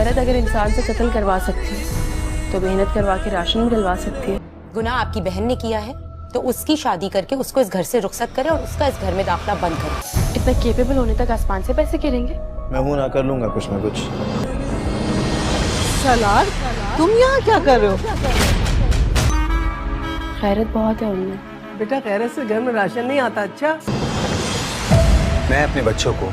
खैरत अगर इंसान से कत्ल करवा सकती है तो मेहनत करवा के राशन भी डलवा सकती है। गुनाह आपकी बहन ने किया है तो उसकी शादी करके उसको इस घर से रुखसत करे और उसका इस घर में दाखिला बंद करे। इतना केपेबल होने तक आसमान से पैसे गिरेंगे? मैं हूं ना, कर लूंगा कुछ ना कुछ। सलार, तुम यहाँ क्या कर रहे हो? खैरत बहुत है उनमें। बेटा खैरत से घर में राशन नहीं आता। अच्छा, मैं अपने बच्चों को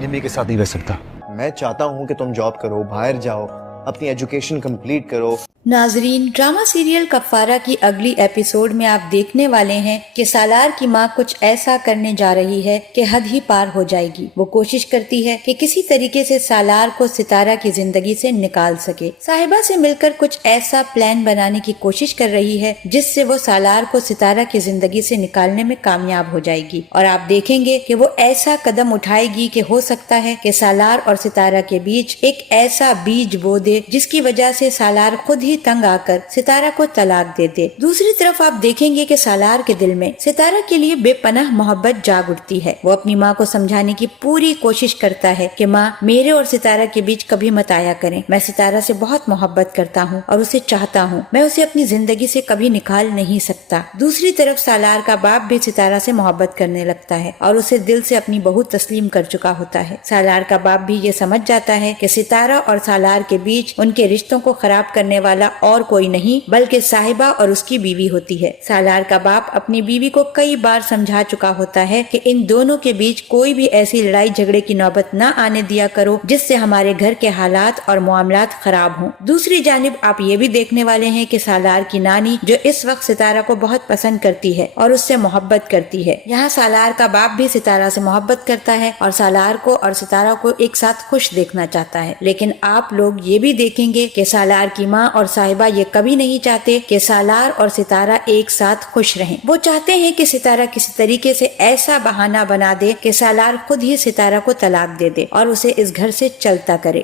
निम्मी के साथ नहीं रह सकता। मैं चाहता हूं कि तुम जॉब करो, बाहर जाओ, अपनी एजुकेशन कंप्लीट करो। नाजरीन, ड्रामा सीरियल कफारा की अगली एपिसोड में आप देखने वाले हैं कि सालार की माँ कुछ ऐसा करने जा रही है कि हद ही पार हो जाएगी। वो कोशिश करती है कि किसी तरीके से सालार को सितारा की जिंदगी से निकाल सके। साहिबा से मिलकर कुछ ऐसा प्लान बनाने की कोशिश कर रही है जिससे वो सालार को सितारा की जिंदगी से निकालने में कामयाब हो जाएगी। और आप देखेंगे कि वो ऐसा कदम उठाएगी कि हो सकता है कि सालार और सितारा के बीच एक ऐसा बीज बो दे जिसकी वजह से सालार खुद ही तंग आकर सितारा को तलाक दे दे। दूसरी तरफ आप देखेंगे कि सालार के दिल में सितारा के लिए बेपनाह मोहब्बत जाग उठती है। वो अपनी माँ को समझाने की पूरी कोशिश करता है कि माँ, मेरे और सितारा के बीच कभी मत आया करें। मैं सितारा से बहुत मोहब्बत करता हूँ और उसे चाहता हूँ। मैं उसे अपनी जिंदगी से कभी निकाल नहीं सकता। दूसरी तरफ सालार का बाप भी सितारा से मोहब्बत करने लगता है और उसे दिल से अपनी बहू तस्लीम कर चुका होता है। सालार का बाप भी ये समझ जाता है कि सितारा और सालार के बीच उनके रिश्तों को खराब करने वाला और कोई नहीं बल्कि साहिबा और उसकी बीवी होती है। सालार का बाप अपनी बीवी को कई बार समझा चुका होता है कि इन दोनों के बीच कोई भी ऐसी लड़ाई झगड़े की नौबत न आने दिया करो जिससे हमारे घर के हालात और मामलात खराब हों। दूसरी जानिब आप ये भी देखने वाले हैं कि सालार की नानी, जो इस वक्त सितारा को बहुत पसंद करती है और उससे मोहब्बत करती है, यहाँ सालार का बाप भी सितारा से मोहब्बत करता है और सालार को और सितारा को एक साथ खुश देखना चाहता है। लेकिन आप लोग ये भी देखेंगे कि सालार की माँ और साहिबा ये कभी नहीं चाहते कि सालार और सितारा एक साथ खुश रहें। वो चाहते हैं कि सितारा किसी तरीके से ऐसा बहाना बना दे कि सालार खुद ही सितारा को तलाक दे दे और उसे इस घर से चलता करे।